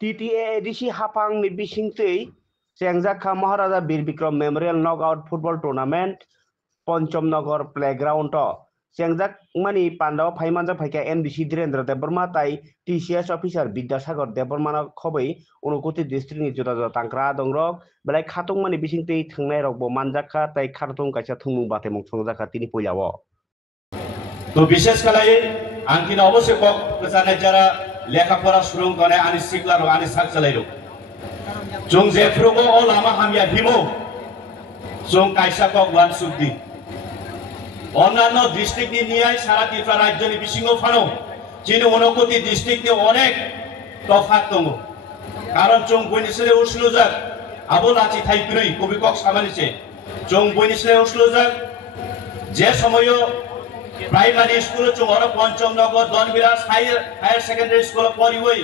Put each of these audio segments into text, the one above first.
TTADC hapang ni bisingtei Chengjaka Maharaja Bir Bikram Memorial Knockout Football Tournament Poncomnogor Playground to Chengjak mani Pandaw Phaimanja Phaika MDC Dhirendra Deborma tai TCS officer Bidyasagar Debormana khobai Unukoti district ni juda juda tangkra dongrok belai khatung mani bisingtei thangnai rok bo manjaka tai khartung kaisa thungmung batemung songjaka tini poilao তো বিশেষ কালাই আঙ্কিন অবশ্যই cock জানাই যারা লেখাপড়া শুরু করে আনি শিখলার আনি সাক চালাইরো जों जेफ्रुगो ओ लामा हामिया हिमो जों कायसा কক ওয়ান সুকদি অন্যান্য ডিস্ট্রিক্ট নিয়ে সারা ত্রিপুরা রাজ্যনি বিশিঙ্গ ফানো যিনি অনুকূতি ডিস্ট্রিক্টে অনেক তফাৎ দङ কারণ जों বইনিসলে উসলুজাক আবো লাচি থাইপ্রুই কবি কক সামানিছে जों বইনিসলে উসলুজাক যে সময় प्राइमरी स्कूल चुंगर पंचमनगर दनबिराज हायर सेकेंडरी स्कूल परिवई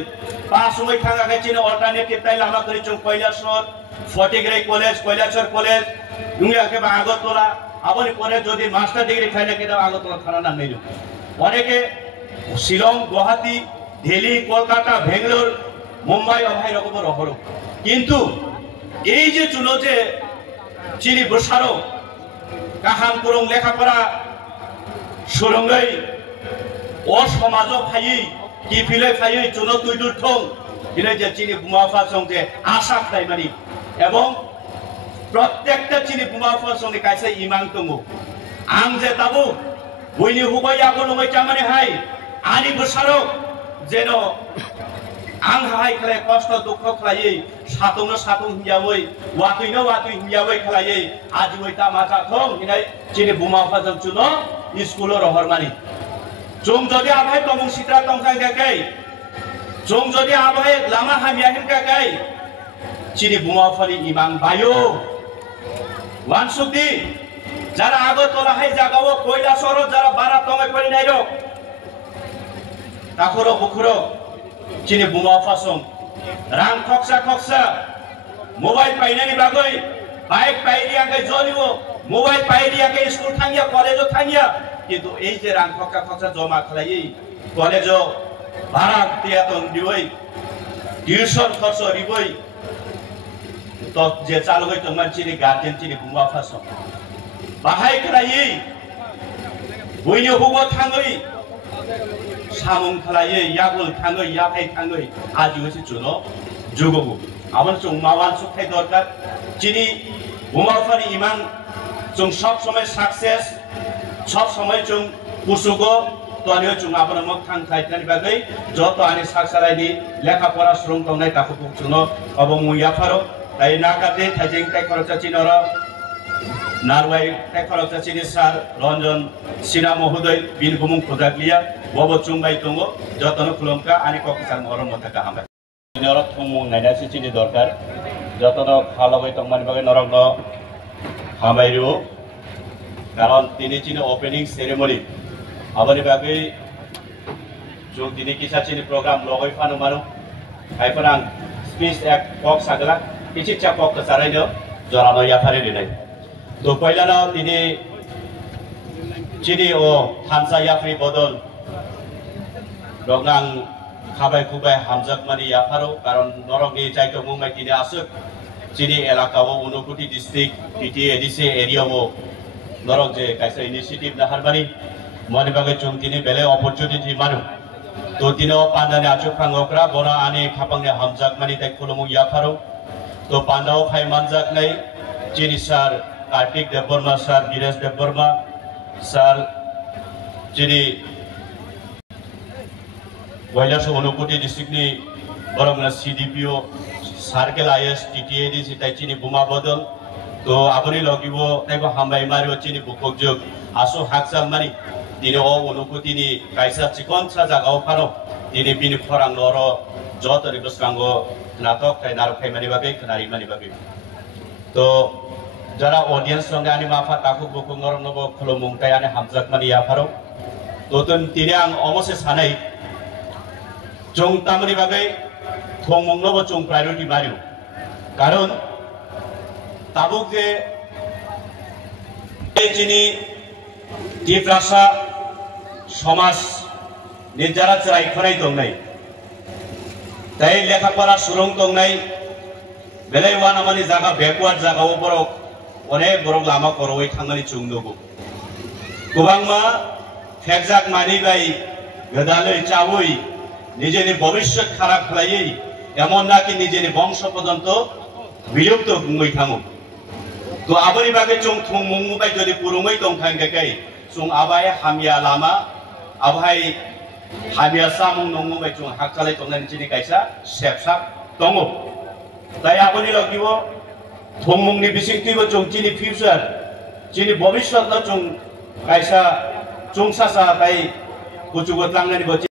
पास समय थांगा के चिन अल्टरनेटिव टाइम लामा करी चुं কৈলাসর ফটিগ্রাই কলেজ কৈলাসর কলেজ দুনিয়া के আগরতলা আবনি পরে যদি মাস্টার ডিগ্রি খাইলে কেন আগরতলা থানা নাম নেই অনেকে শিলং গুয়াহাটি দিল্লি কলকাতা বেঙ্গালুরু মুম্বাই অভাই রকম রহর কিন্তু এই যে চুলো যে চিনি বসারো কাহাম করং লেখাপড়া সুরঙ্গাই ও সমাজ ফাই কি ফিলে ফাই চুনো তুইদুর থং দিনে যে চিনি বুমাফা সঙ্গে আশা প্রাইমারি এবং প্রত্যেকটা চিনি বুমাফা সঙ্গে কাইসা ইমাং দङ আং যে তাবু বইনি হুবাই আগো নয় চামানে হাই আনি বসারো যেন आं हाय खलाय कष्ट दुख खलायै सातंनो सातंग हियावै वातुइनो वातुइ हियावै खलायै आजिवै तामाचा थं हिनाय चिनि बुमाफा जों चुनो स्कुलो रहरमानि जों जदि आबाय तमुं सित्रा तंखां गाकै जों जदि आबाय लामा हामिया हिम गाकै चिनि बुमाफानि इमां बायो वानसुकि যারা আগরতলা হাই জাগাও কৈলাসর যারা বারা তঙ্গাই পড়ি নাইরো তাখরো বুখরো চিনি বুমা ফাসং রাং খকসা খকসা মোবাইল পাইনানি বাগৈ বাইক পাইরিয়াকে জলিও মোবাইল পাইরিয়াকে স্কুল থাঙ্গিয়া কলেজও থাঙ্গিয়া কিন্তু এই যে রাং খকসা খকসা জমা খালাই কলেজও ভাড়া তিয়াতন দিবই টিউশন খরচ দিবই তো যে চালু হইতো মানচিনি গার্জেন চিনি বুমা ফাসং বাহাই খালাই বইনি হুগো থাঙ্গই सामुं खलायै यागुल थाङै याफाय थाङै आजिवैसे चुनो जुगोगु आबन जों मावान सुखाय दरकार चिनि बुमाफानि इमान जों सब समय सक्सेस सब समय जों कुसुगो तनियो जों आबन मक थां थाइतानि बागै जत आनि साकसालायनि लेखा परा सुरुं तंनाय ताखौ चुनो अबं मुयाफारो ताइ नाकादे थाइजिं ताइ खरचा चिनर नारवाई ताइ खरचा चिनि सार रंजन सिना महोदय बिन बुमुं खुदाग्लिया बबो चुंबाय दङ जतन खुलुमका आनि ककसार महरम मथाका हामबाय नरक थुमु नायनासि चिनि दरकार जतन खालाबाय तंमानि बागै नरक न हामबायरु कारण तिनि चिनि ओपनिंग सेरेमनी आबानि बागै जों दिनै किसा चिनि प्रोग्राम लगै फानो मानु खायफोर आं स्पीच एक कक सागला किछि चा कक सारायनो जरानो याफारे दिनै तो पहिलानो दिनै चिनि ओ थानसा याफ्रि बदल रंगां खाबाय खुबाय हामजाक मानि याफारो कारण नरकनि जायखौ मुंबाय दिनै आसुक चिनि एलाकाव उनुकुटी डिस्ट्रिक्ट TTADC एरियाव नरक जे कायसा इनिशिएटिभ नाहारबानि मनि बागै जों दिनै बेले अपरचुनिटि मानु तो दिनो पान्दानि आचुखांगोक्रा बना आनि खापांनि हामजाक मानि ताइ खुलुमु याफारो तो पान्दाव फाय मानजाक नै चिनि सार कार्तिक देबबर्मा सार गिरेश देबबर्मा सार चिनि কৈলাস অনুকুটি ডিস্ট্রিক্টনি বরংনা CDPO সার্কেল IS TTADC তাইচিনি বুমা বদল তো আবনি লগিব তাইবো হামবাই মারিও চিনি বুকজক আসো হাকসাল মানি দিনে ও অনুকুটিনি কাইসা চিকনসা জাগাও ফানো দিনে বিনি ফরাং নর যতরি বসরাঙ্গ নাটক তাই নারক খাইমানি বাগै খনারি মানি বাগै তো যারা অডিয়েন্স সঙ্গে আনি মাফা তাকু বুকুং নরং নব খুলুমুং তাই আনি হামজাক মানি ইয়াফারো তো তিনি আং অমসে সানাই जों तामनि बागै थंमंगनोबो जों प्रायोरिटी मारियो कारण ताबुक जे चिनि टिप्रासा समाज नि जारा चरायखनाय दंनाय তাই লেখাপড়া সুরং তংনাই বেলাই वानामानि जागा बेकवार्ड जागाव बरक अनेक बरक लामा करवै थांनानै चुंदोबो गोबांमा फेकजाक मानिबाय गोदालै चावै निजेनि भबिष्यत खाराब खालायै एमन नाकि निजेनि बंश पर्यन्त विलुप्त बुंबाय थाङो तो आबोनि बागै जों थुंमुंबाय जुदि पुरुङै दंखांगाय जों आबाय हामिया लामा आबाय हामिया सामुं नंगुबाय जों हाकखालाय दंनानै दिनै कायसा सेबसाब दङ তাই आबोनि लगिबो थुंमुंनि बिसिंथिबो जों दिनै फ्यूचर दिनै भबिष्यत जों कायसा जों सासा बाय गुजुगत लांनानै